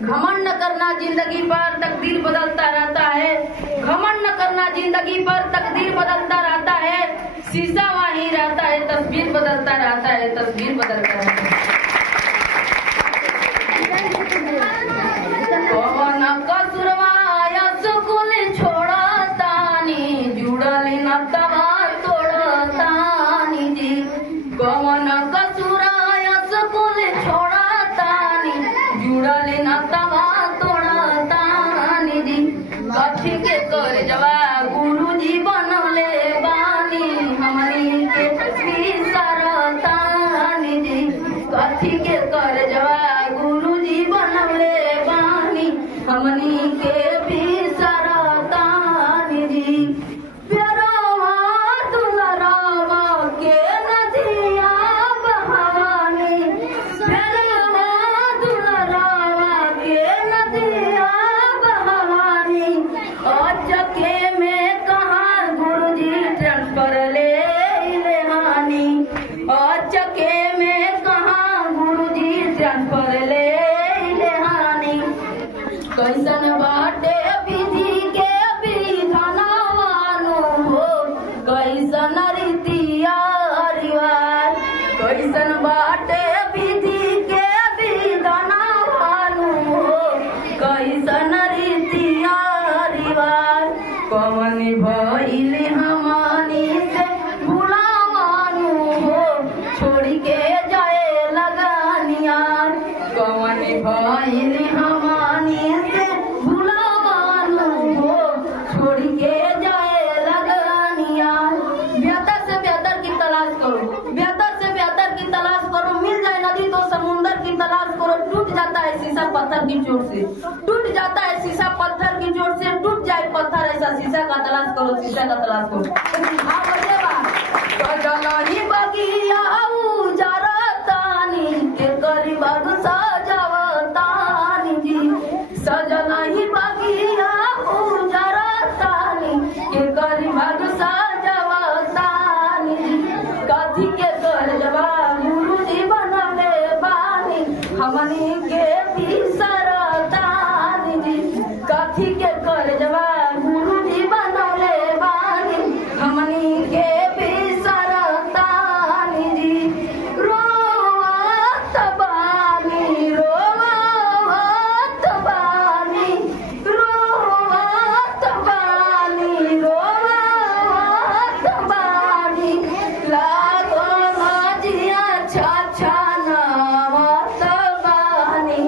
घमंड करना जिंदगी पर तकदीर बदलता रहता है। घमंड करना जिंदगी पर तकदीर बदलता रहता है। शीशा वहीं रहता है, तस्वीर बदलता रहता है, तस्वीर बदलता रहता है। कौन कसुरवा स्कूल छोड़तानी, जुड़ल न तवा तोड़तानी जी। कौन कसुरा स्कूल छोड़तानी, जुड़ल न तवा तोड़तानी जी। कथी के कर जवा गुरुजी बनले बानी, हमनी के सरतानी जी। कथी के कर जवा गुरुजी बनले बानी, हमनी के भी सरतानी जी। प्यारवा दुलरवा के नदिया बहानी, प्यारवा दुलरवा के नदिया बहानी। अचके में कहाँ गुरुजी ट्रांसफर ले हानी, अचके में कहाँ गुरुजी ट्रांसफर ले हानी। कैसन बाटे विधि के विधानवानु हो, कैसन रीतिया रिवाज। कैसन बाटे विधि के विधानवानु हो, कैसन रीतिया रिवाज। कवन भइल हमनी से भुलावानु हो, छोड़ी के जाए लगानिया। कवन भइल हमनी से भुलावानु हो, छोड़ी के जाए लगानिया। बेहतर से बेहतर की तलाश करो, बेहतर से बेहतर की तलाश करो। मिल जाए नदी तो समुंदर की तलाश करो। टूट जाता है शीशा पत्थर की चोट से, टूट जाता है शीशा पत्थर की चोट से। टूट जाए पत्थर ऐसा शीशा का तलाश करो, शीशा का तलाश करो। हाँ बोलिए सजलही बगिया उजरतानी, के करी बाग सजावतानी जी। सजलही बगिया उजरतानी, के करी बाग सजावतानी जी। कथी के कर जवा गुरुजी बनले बानी, हमनी के भी सरतानी जी। कथी के कर जवा गुरुजी बनले बानी, हमनी के भी सरतानी जी। रोवत बानी, रोवत बानी, रोवत बानी, रोवत बानी। लागो मजिया छछनावत बानी,